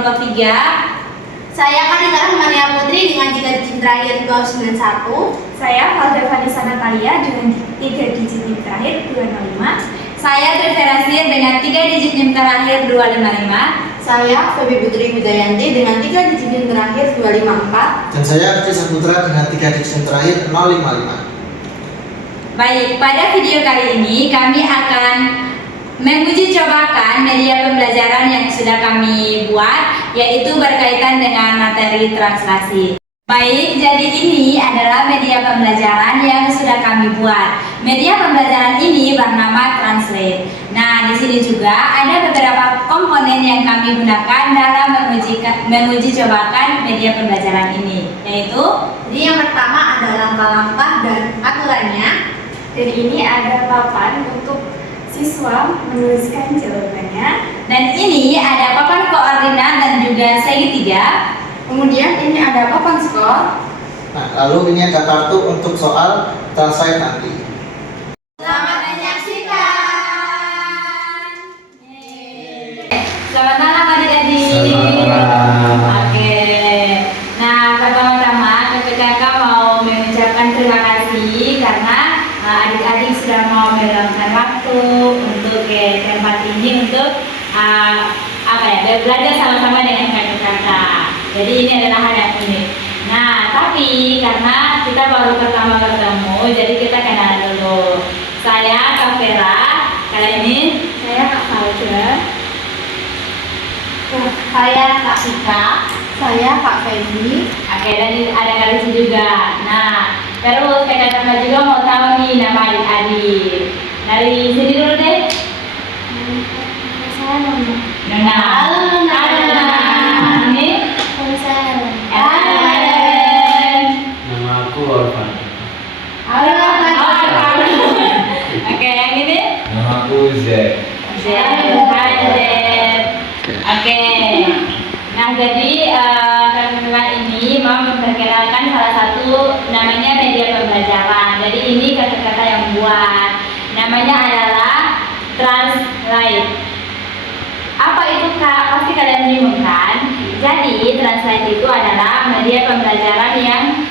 kelompok 3. Saya Kanita Mania Putri dengan 3 digit terakhir 291. Saya Valda Vanessa Natalia dengan 3 digit NIM terakhir 205. Saya Triverasir dengan 3 digit NIM terakhir 255. Saya Febi Putri Wijayanti dengan 3 digit NIM terakhir 254. Dan saya Arti Saputra dengan 3 digit NIM terakhir 055. Baik, pada video kali ini kami akan menguji cobakan media pembelajaran yang sudah kami buat, yaitu berkaitan dengan materi translasi. Baik, jadi ini adalah media pembelajaran yang sudah kami buat. Media pembelajaran ini bernama Translate. Nah, di sini juga ada beberapa komponen yang kami gunakan dalam menguji cobakan media pembelajaran ini, yaitu Jadi yang pertama ada langkah-langkah dan aturannya. Jadi ini ada papan untuk siswa menuliskan jawabannya. dan ini ada papan koordinat dan juga segitiga. Kemudian ini ada papan skor. Nah, lalu ini ada kartu untuk soal translate nanti. Selamat menyaksikan. Selamat malam adik-adik. Selamat malam. Oke. Nah, pertama-tama KPKK mau mengucapkan terima kasih karena adik-adik sudah mau meluangkan waktu untuk ke tempat ini untuk belajar sama-sama dengan KPKK. Jadi ini adalah hal yang unik. Nah, tapi karena kita baru pertama bertemu, jadi kita kenalan dulu. Saya Kak Vera, kali ini Saya Kak Valda. Saya Kak Sika. Saya Kak Febi. Oke, dan ada Kalisi juga. Nah, terus kakak-kakak juga mau tahu nih nama adik-adik. Dari sini dulu deh. Saya Nona. Nona. Halo, Nona. Halo. Ini Saya Ellen. Nama aku Orvan. Halo. Oke, yang ini Nama aku Zek. Zen. Hai Zen. Oke. Nah, jadi kakak-kakak ini mau memperkenalkan salah satu namanya media pembelajaran. Jadi ini kakak-kakak yang buat. Namanya adalah Translate. Apa itu Kak? Pasti kalian bingung kan? Jadi Translate itu adalah media pembelajaran yang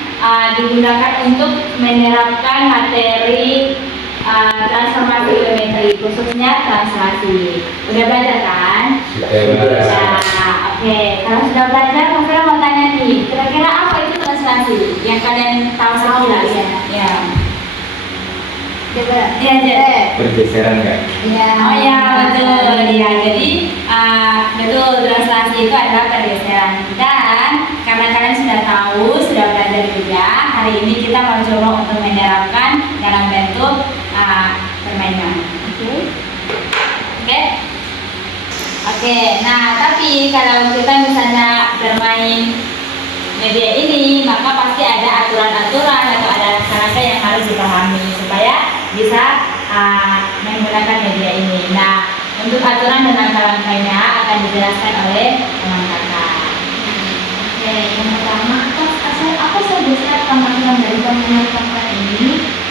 digunakan untuk menerapkan materi transformasi geometri, khususnya translasi. Udah belajar kan? Sudah. Nah, oke. Kalau sudah belajar, Kak mau tanya nih, kira-kira apa itu translasi? Yang kalian tahu sekilas ya? Ya. Coba. Iya, Jen. Pergeseran nggak? Iya. Oh ya, betul. Ya, jadi betul, translasi itu adalah pergeseran. Dan karena kalian sudah tahu, sudah belajar juga, hari ini kita mau coba untuk menerapkan dalam bentuk permainan. Oke? Oke? Oke, nah tapi kalau kita misalnya bermain media ini, maka pasti ada aturan-aturan atau ada rangka-rangka yang harus dipahami supaya bisa menggunakan media ini. Nah, untuk aturan dan rangka-rangkanya akan dijelaskan oleh teman kakak. Oke, yang pertama apa saja sih tampilan dari permainan tempat ini?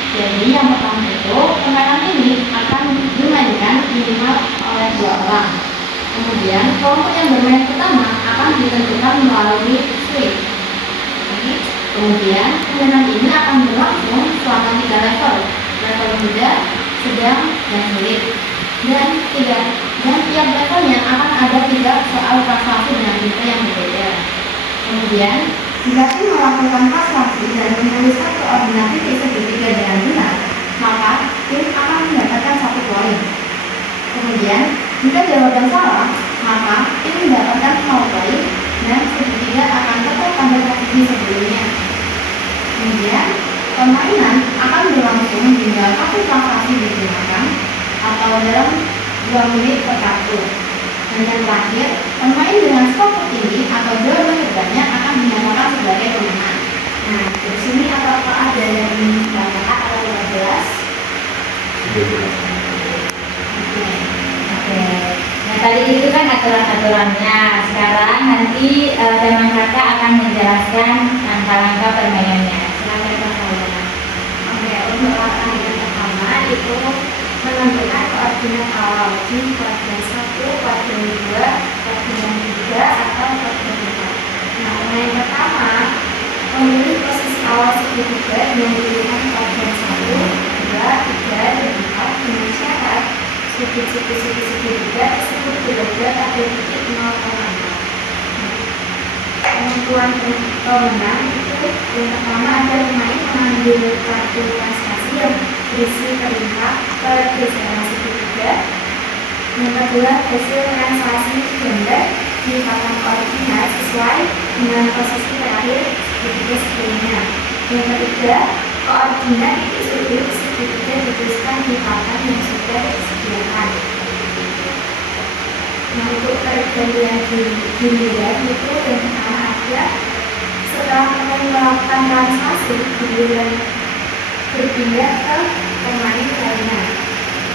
Jadi yang pertama itu permainan ini akan dimainkan minimal oleh 2 orang. Kemudian kelompok yang bermain pertama akan ditentukan melalui switch. Kemudian permainan ini akan berlangsung selama 3 level. Level mudah, sedang, dan sulit. Dan tiap levelnya akan ada 3 soal translasi dengan tipe yang berbeda. Kemudian, jika tim melakukan translasi dan menuliskan koordinat titik segitiga dengan benar, maka tim akan mendapatkan 1 poin. Kemudian, jika jawaban salah, maka tim mendapatkan 0 poin dan segitiga akan tetap pada posisi sebelumnya. Kemudian, permainan akan berlangsung hingga kartu translasi digunakan atau dalam 2 menit per kartu. Dan yang terakhir, pemain dengan skor tertinggi atau jawaban terbanyak akan dinyatakan sebagai pemenang. Nah, di sini apakah ada yang ingin dikatakan atau tidak jelas? Oke. Nah, tadi itu kan aturan-aturannya. Sekarang nanti teman kakak akan menjelaskan langkah-langkah permainannya. Silakan Kak Fauda. Oke, untuk langkah yang pertama itu menentukan koordinat awal. Jadi koordinat 1, koordinat 2, koordinat 3, atau Memilih posisi awal segitiga dengan pilihan bagian 1, 2, 3, dan 4 dengan syarat sudut segitiga tersebut berada pada titik 0,4. Penentuan pemenang itu yang pertama ada pemain mengambil kartu prestasi yang berisi perintah pergeseran segitiga. Yang kedua, hasil translasi gambar di papan koordinat sesuai dengan posisi terakhir segitiga sebelumnya. Yang ketiga, koordinat titik sudut segitiga dituliskan di papan yang sudah disediakan. Nah, untuk pergantian giliran itu yang pertama ada setelah pemain melakukan translasi, giliran berpindah ke pemain lainnya.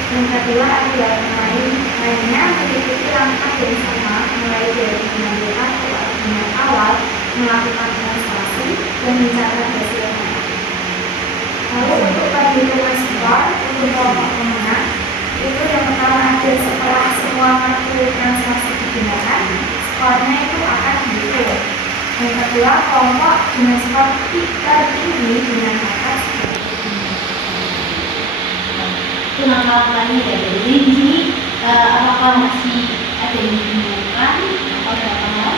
Yang kedua adalah pemain lainnya mengikuti langkah yang sama mulai dari mengambil kartu koordinat awal, melakukan translasi, dan mencatat hasilnya. Lalu untuk penghitungan skor untuk kelompok pemenang itu yang pertama ada setelah semua kartu transaksi digunakan, skornya itu akan dihitung. Yang kedua, kelompok dengan skor tertinggi dengan batas Itu langkah-langkahnya ya. Jadi di sini apakah masih ada yang dibingungkan atau berapa hal?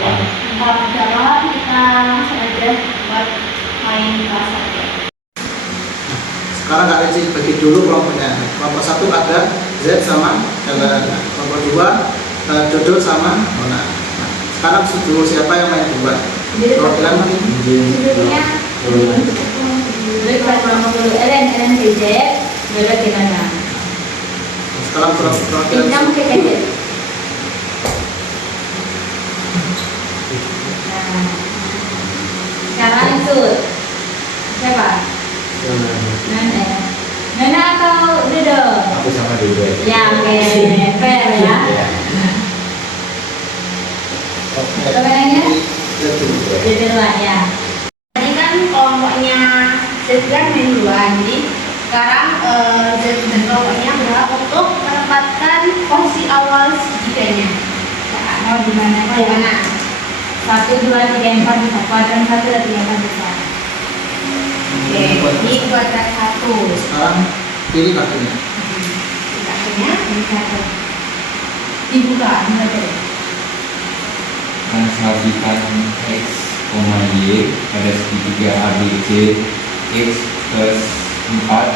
Ya, kalau berapa hal kita langsung aja buat main kelas saja. Sekarang Kak Reci bagi dulu kelompoknya. Kelompok 1 ada Z sama Ellen. Kelompok 2 Dodo sama Mona. Nah, sekarang dulu siapa yang main duluan? Perwakilan mana? judulnya Jadi kelompok dulu Ellen DZ, Dodo gimana? Sekarang perwakilan Kita mungkin aja. Nah, sekarang itu siapa? Nana atau Dodo? Aku sama Dodo. Ya, oke, fair ya. Kemenangannya? Dodo duluan ya. Tadi kan kelompoknya Zedran main duluan, jadi sekarang Zedran kelompoknya adalah untuk menempatkan posisi awal segitiganya. Nah, mau di mana? Mau di mana? 1, 2, 3, 4 bisa. Kuadran 1 dan 3, 4 bisa. Oke, ini kuadran 1. Sekarang pilih kartunya. Kartunya ini kartu. Dibuka, mulai dari. Translasikan X, Y pada segitiga ABC X plus 4,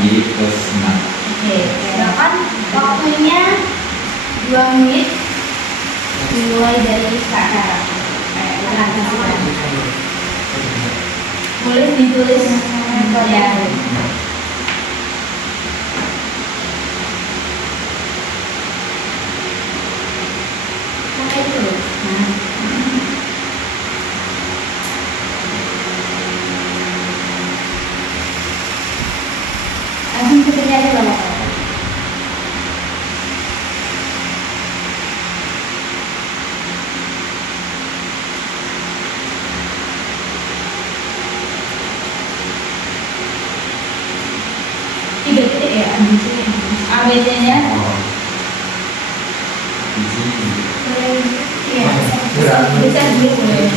Y plus 6. Oke, silakan waktunya 2 menit dimulai dari sekarang. Boleh ditulis ya. Pakai dulu. Langsung ketiknya aja loh. Tiga titik ya ABC-nya. Oh. Di sini. Iya, bisa dulu boleh.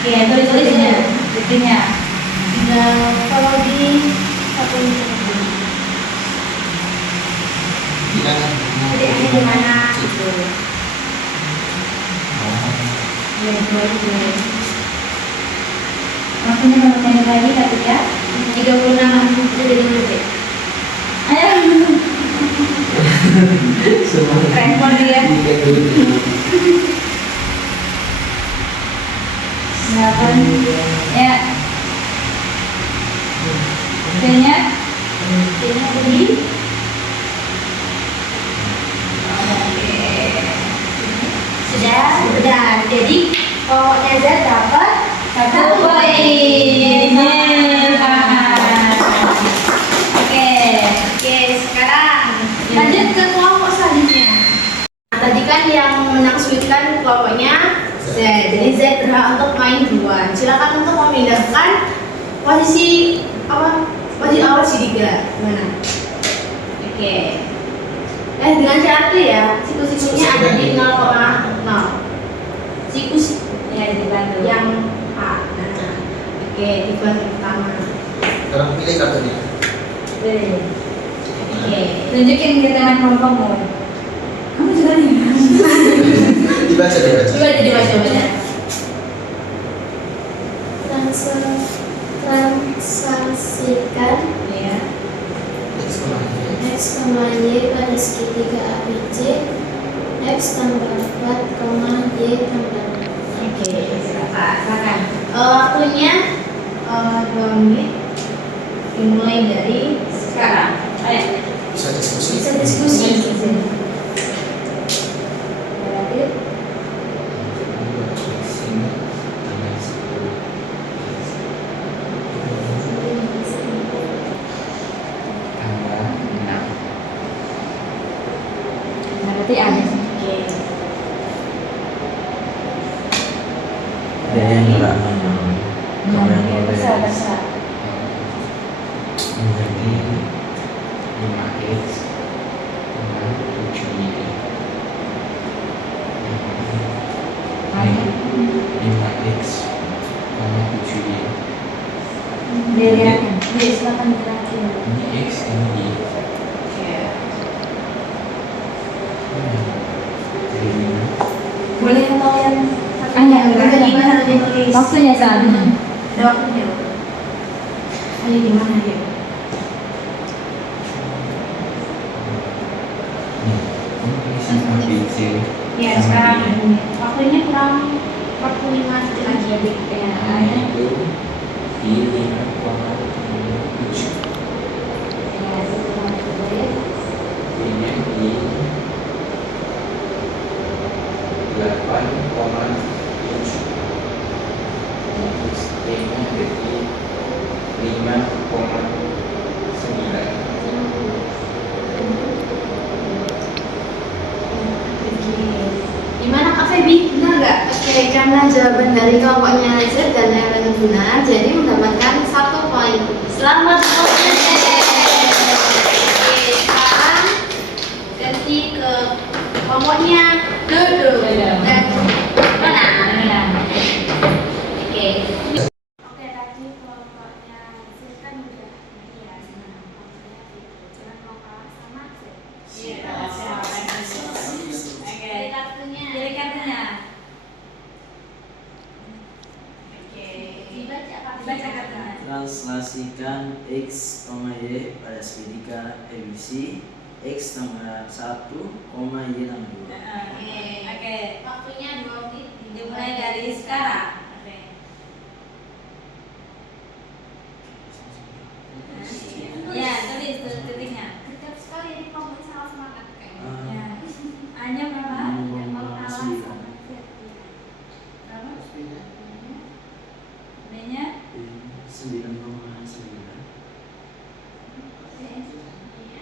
Oke, tulis-tulisnya, detiknya. Tinggal kalau di satu titiknya di mana? Gitu. Boleh. Waktunya berapa lagi tadi ya? 36 jadi detik. Ayo. Respon dia. 8 ya. T-nya tadi. Sudah. Jadi pokoknya Z dapat 1 poin. Oke, sekarang lanjut ke kelompok selanjutnya. Tadi kan yang berhak untuk main duluan. Silakan untuk memindahkan posisi awal segitiga. Gimana? Oke. Dengan cara itu ya, siku-sikunya ada di 0,0. Siku Ya, dibantu. yang A. Nah, oke, dibuat yang pertama. Sekarang pilih kartunya. Oke, tunjukin ke teman kelompokmu. Kamu juga nih. Dibaca. Dibaca. Transaksikan Ya. X, Y pada segitiga ABC, X tambah 4, Y tambah 6. Oke, silakan. Waktunya 2 menit. Dimulai dari sekarang. Ayo. Bisa diskusi. Bisa diskusi. Berarti ada. Oke. Ada yang enggak menang. Kalau yang boleh Terserah. menjadi 5x dengan 7y. 5x sama 7y. Dilihatkan. Silakan terakhir. Ini x, ini y. Jadi 5. Boleh tahu yang Ada di mana ditulis? waktunya soalnya. Ada waktunya. Ayo di mana ya? Isi ABC. Ya, sekarang waktunya kurang 45 detik lagi ya, Dik. Nah, itu di 5,7. Ini di 8,7. Terus T-nya ada di 5,9. Gimana Kak Febi? Benar nggak? Oke, karena jawaban dari kelompoknya Z dan Ellen benar, jadi mendapatkan 1 poin. Selamat proses. Oke, sekarang ganti ke kelompoknya Dodo dan mana? Oke. Oke, tadi kelompoknya Z kan udah ya senang. Jangan mau kalah sama Z. Oke. Kartunya. Pilih kartunya. Dibaca Kak. Baca kartunya. Translasikan X, Y pada segitiga ABC, X tambah 1, Y tambah 2. Oke. Waktunya 2 menit. Dimulai dari sekarang. Oke. Ya, tulis titiknya. Kejap sekali ini kelompoknya sangat semangat kayaknya. Ya. Hanya berapa? Yang mau kalah sama Z. Berapa? B-nya? 9,9. Iya.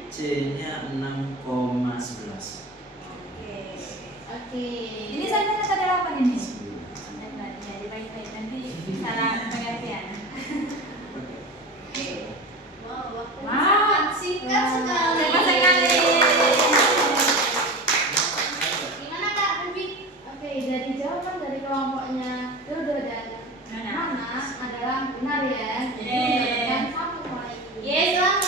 C-nya 6,11. Oke. Ini sampai kata 8 ini. Ya, dibagi-bagi nanti salah pengertian. Wow, waktu Wow. sangat singkat sekali. Cepat sekali. Gimana Kak Febi? Oke, dari jawaban dari kelompoknya Dodo dan Mana adalah benar ya. Yeay. Dan 1 poin. Yes, selamat.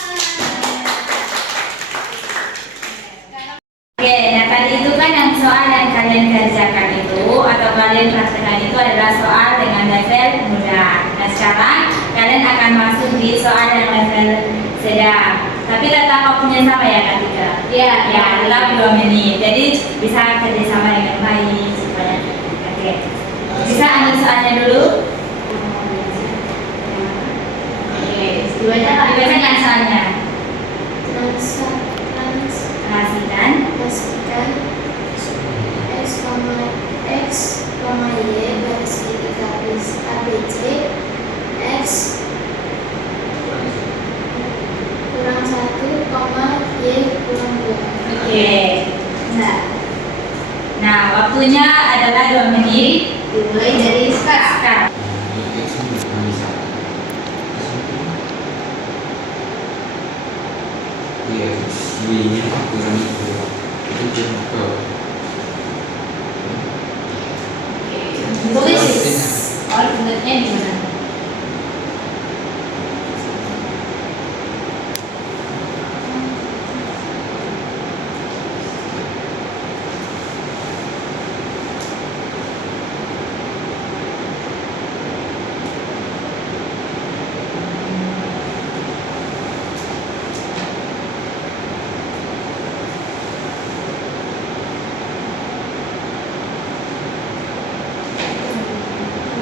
Oke, nah tadi itu kan yang soal yang kalian kerjakan itu atau kalian praktekkan itu adalah soal dengan level mudah. Nah sekarang kalian akan masuk di soal yang level sedang. Tapi tetap waktunya sama ya Kak Tika? Iya. Ya, tetap 2 menit. Jadi bisa kerjasama dengan baik supaya. Oke. Bisa ambil soalnya dulu. Oke, dibaca Kak. Dibaca kan soalnya. Transaksikan X, Y pada segitiga ABC, X kurang 1, Y kurang 2. Oke. Nah, waktunya adalah 2 menit. Dimulai dari sekarang. Y-nya kurang itu jengkol. Tulis koordinatnya di mana?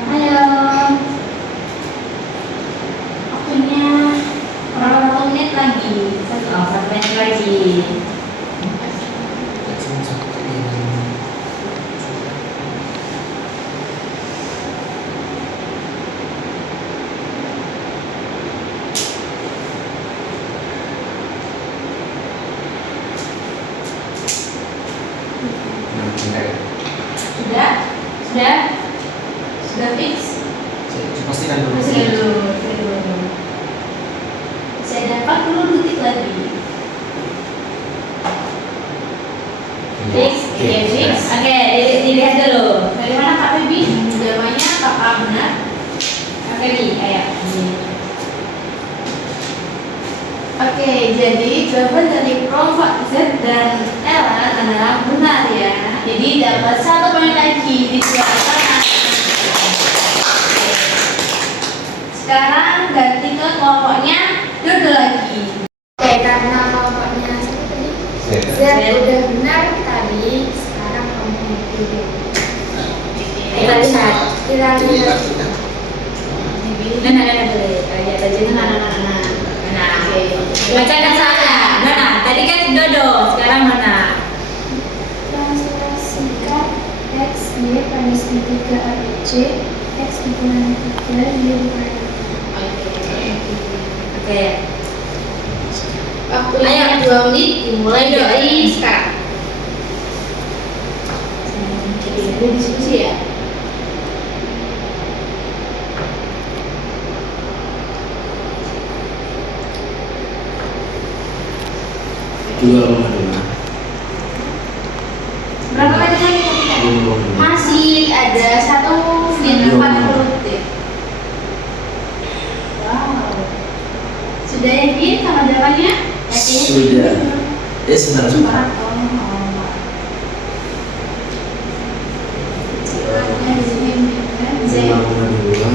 Ayo. Waktunya berapa menit lagi? Satu menit lagi. Nah, bentar ya. Sudah? Sudah? Sudah fix? Saya pastikan dulu. Saya dulu. Saya dapat 40 detik lagi. Fix? Oke, fix. Oke, dilihat dulu. Dari mana Kak Febi? Jawabannya apakah benar? Kak Febi, ayo. Oke, jadi jawaban dari Prof. Z dan Ellen adalah benar ya. Jadi dapat 1 poin lagi di sebelah kanan. Sekarang ganti ke kelompoknya Dodo lagi. Oke, karena kelompoknya Z udah benar tadi, sekarang kamu itu. Kita lihat. Jadi artinya Baca dan saja. Nah, tadi kan Dodo, sekarang mana? Translasikan X, Y pada segitiga ABC, X dikurangi 3, Y dikurangi Oke. Waktunya Ayo. 2 menit dimulai dari sekarang. Ada diskusi ya? Dua koma dua. Berapa menit lagi? Masih ada 1 menit 40 detik. Wow. Sudah yakin sama jawabannya? Yakin? Sudah. Sebentar. Lima koma dua.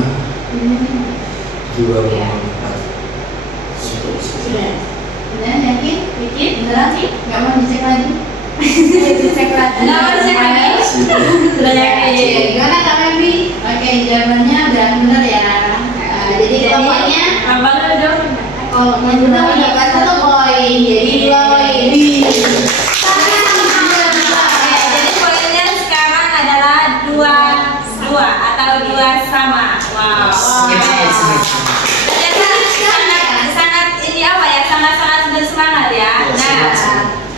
2,4. Sudah. Sudah yakin? Yakin? Beneran sih? Nggak mau dicek lagi? Dicek lagi. Nggak mau dicek lagi? Sudah yakin. Gimana Kak Febi? Oke, jawabannya udah bener ya. Jadi kelompoknya Abang dong. kelompoknya benar mendapat 1 poin. Jadi 2 poin. Jadi poinnya sekarang adalah 2 atau 2 sama. Wow. Ternyata sangat ini apa ya? Sangat bersemangat ya. Nah,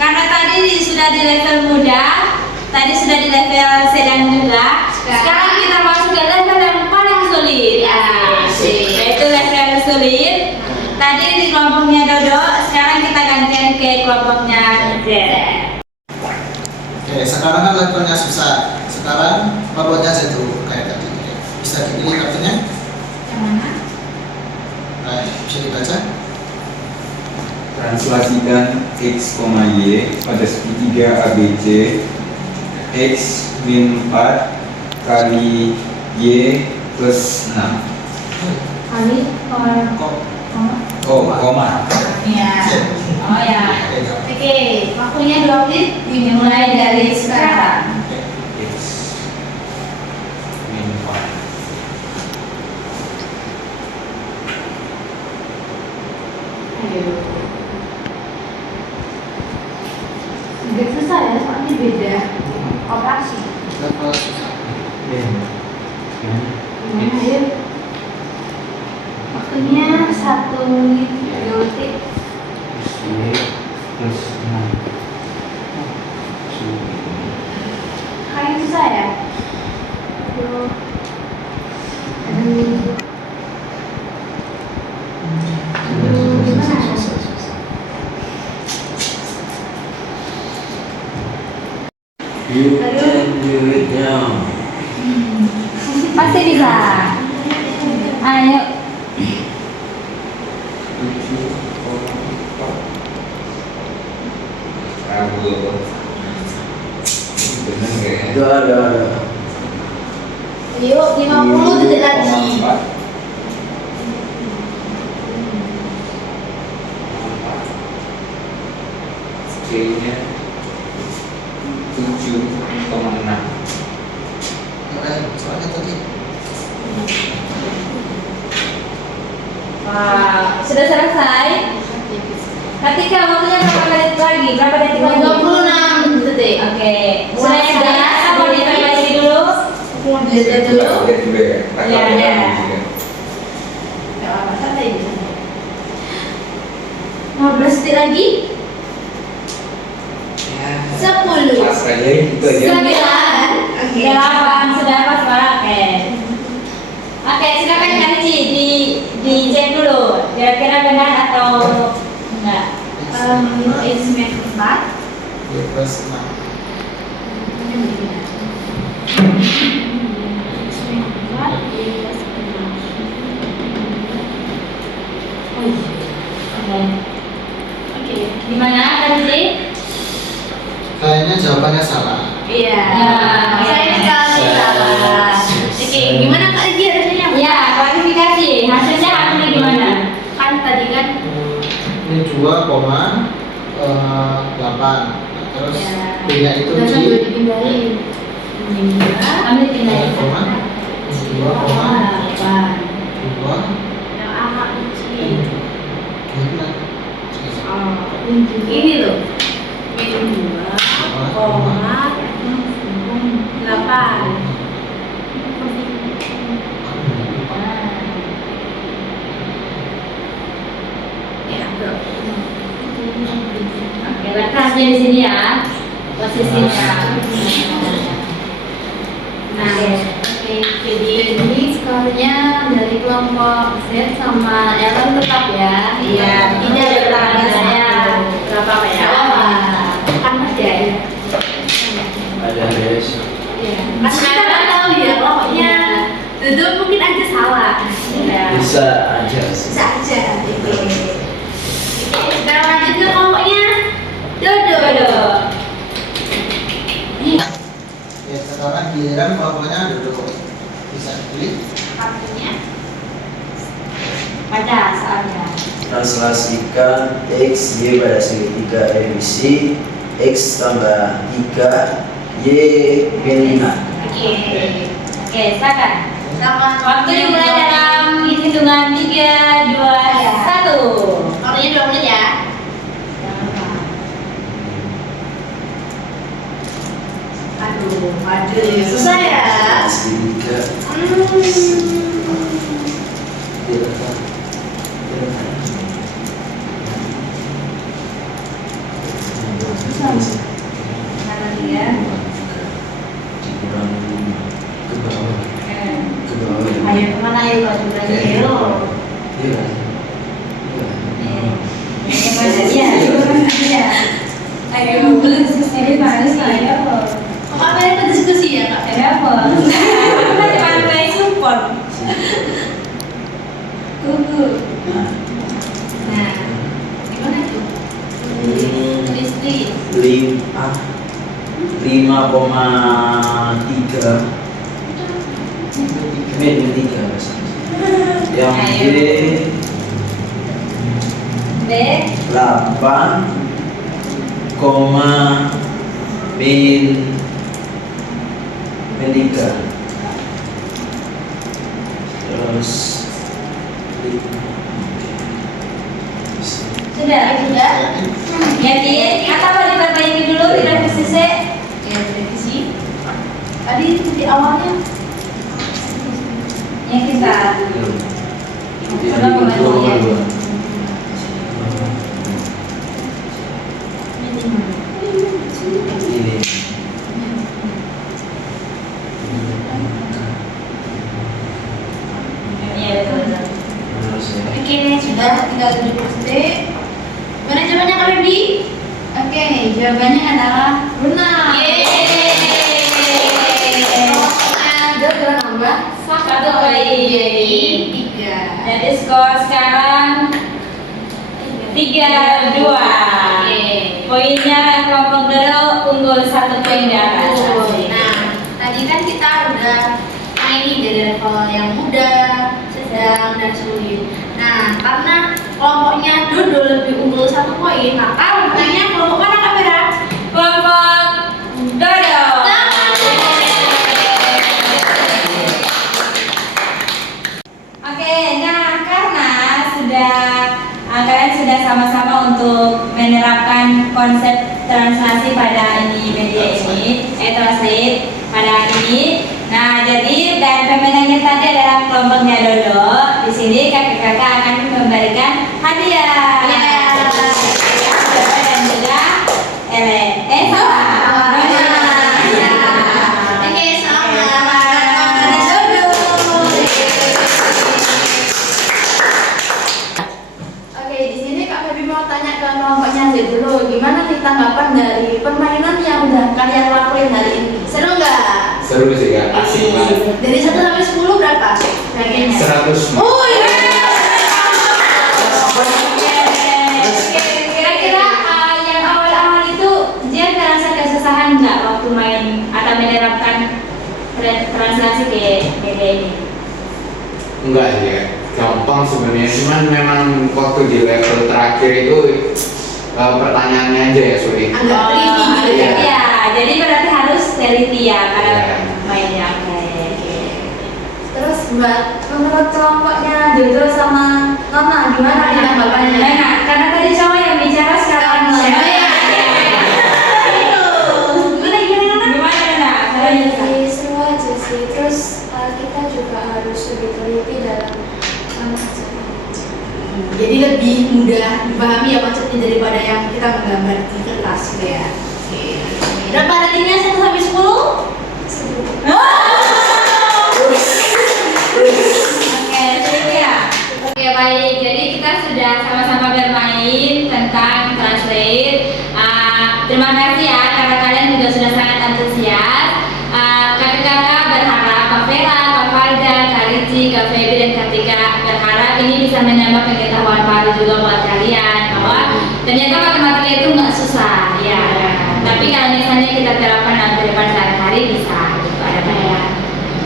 karena tadi sudah di level mudah, tadi sudah di level sedang juga. Sekarang kita masuk ke level yang paling sulit. Yaitu level sulit. Tadi di kelompoknya Dodo, sekarang kita gantian ke kelompoknya Z. Oke, sekarang kan levelnya susah. Sekarang kelompoknya Z dulu kayak tadi. Bisa dipilih kartunya? Yang mana? Baik, bisa dibaca. Translasikan X, Y pada segitiga ABC X min 4 kali Y plus 6. Kali Kok Oh, koma. Iya. Oh ya. Oke, waktunya 2 menit dimulai dari sekarang. X min 4. Ayo. Agak susah ya, soalnya beda operasi. level susah. Gimana ayo? Waktunya 1 menit 3 detik. Y plus 6. Kayaknya susah ya. Aduh. Gimana? Ayo. 7,4. Rabu. Bener nggak ya? Ada. Yuk, 50 detik lagi. 7,4. C-nya 7,6. Soalnya tadi Wah, sudah selesai. Ketika waktunya berapa menit lagi? Berapa detik lagi? 26 detik. Oke. Sudah yang biasa mau diperbaiki dulu. Dilihat dulu. Lihat juga ya. Iya, iya. Gak apa-apa, santai aja. 15 detik lagi. 10. Pas aja itu aja. 9. Oke. 8 sudah pas Pak. Oke. Oke, silakan Kak Cici dicek dulu. Kira-kira benar atau enggak? X-Men 4. Y plus 6. Oke. Gimana Kak Cici? Kayaknya jawabannya salah. Iya. Ya. Saya sekali salah. Oke, gimana Kak Egi hasilnya? Ya, klarifikasi. Hasilnya hasilnya gimana? Kan tadi kan Ini 2,8. Terus Ya. B-nya itu udah di sambil dipindahin. Ambil pindahin. 2,8. 2 Yang angka kecil. gimana? Ini loh. Min 2,8. Ya, bro. Oke, letaknya di sini ya. Posisinya. Nah, Oke, jadi ini skornya dari kelompok Z sama Ellen tetap ya. Iya, Tidak ada perbedaan. berapa apa ya? Kan masih ada. Ada guys. Iya. Kan kita nggak tahu ya, pokoknya Dodo mungkin aja salah. Ya. Bisa aja sih. Bisa aja. Oke. Sekarang lanjut ke kelompoknya Dodo. Ya, sekarang giliran kelompoknya duduk. Bisa dipilih. Artinya Baca soalnya. Translasikan X, Y pada segitiga ABC, X tambah 3, Y min 5. Oke. Oke, silakan. sama Waktu dimulai dalam hitungan 3, 2, 1. Waktunya 2 menit ya. Aduh, susah ya. Segitiga. Direkam. Mana dia? Dikurang 5 ke bawah. Ke bawah. Ayo kemana ayo Pak Juga ayo. Iya. Yang mana dia? Iya. Ayo, boleh diskusi di mana saya? Kok kalian berdiskusi ya Kak? Kenapa? Aku kan cuma main support. Kuku. Nah, Gimana tuh? listrik. 5,3 min 3 yang Ayo. B B. 8, min 3 terus Sudah. Yakin? Atau mau diperbaiki dulu direvisi sih? Ya, revisi. Tadi di awalnya Yang kita Jadi 2,2. Ini Iya betul. terus ya. Oke, sudah tinggal 70 detik. Mana jawabannya Kak Febri? Oke, jawabannya adalah benar. Kelompoknya Dodo nambah 1 Satu kali. jadi 3. Jadi skor sekarang 3-2. Oke. Poinnya kelompok Doro unggul 1 poin di atas. Nah, tadi kan kita udah mainin dari level yang muda, sedang, dan sulit. Nah, karena kelompoknya Dodo lebih unggul 1 poin, maka urutannya kelompok mana Kak Vera? Kelompok Dodo. Oke, nah karena kalian sudah sama-sama untuk menerapkan konsep translasi pada media ini, translate pada ini. Nah, jadi dan pemenangnya tadi adalah kelompoknya Dodo. Di sini kakak-kakak akan memberikan hadiah. Dodo dan juga Ellen. Salah. Oke, selamat Dodo. Oke, di sini Kak Febi mau tanya ke kelompoknya Z dulu. Gimana nih tanggapan dari permainan yang udah kalian lakuin hari ini? Seru nggak? Seru sih Kak, asik banget. Dari 1 sampai 10 berapa? Bagiannya? 100. Oh iya. Kira-kira yang awal-awal itu dia merasa kesusahan nggak waktu main atau menerapkan translasi ke media ini? Enggak sih Kak, gampang sebenarnya. Cuman memang waktu di level terakhir itu pertanyaannya aja ya sulit. Agak tricky gitu ya. Iya, jadi berarti harus teliti ya kalau Iya. mainnya. Terus menurut kelompoknya Dodo sama Nona gimana nih tanggapannya? Nah, karena tadi cowok yang bicara sekarang Iya. Gimana Nana? Jadi seru aja sih. Terus kita juga harus lebih teliti dalam konsepnya. Jadi lebih mudah dipahami ya konsepnya daripada yang kita menggambar di kertas gitu ya. Oke. Berapa ratingnya 1 sampai 10? Oke, baik. Jadi kita sudah sama-sama bermain tentang translate. Terima kasih ya karena kalian juga sudah sangat antusias. Kakak-kakak berharap Kak Vera, Kak Farda, Kak Ricci, Kak Febi dan Kak Tika berharap ini bisa menambah pengetahuan baru juga buat kalian bahwa ternyata matematika itu nggak susah ya. Tapi kalau misalnya kita terapkan dalam kehidupan sehari-hari bisa gitu ada banyak.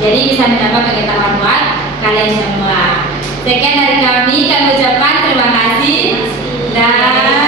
Jadi bisa menambah pengetahuan buat kalian semua. Sekian dari kami ucapkan terima kasih dan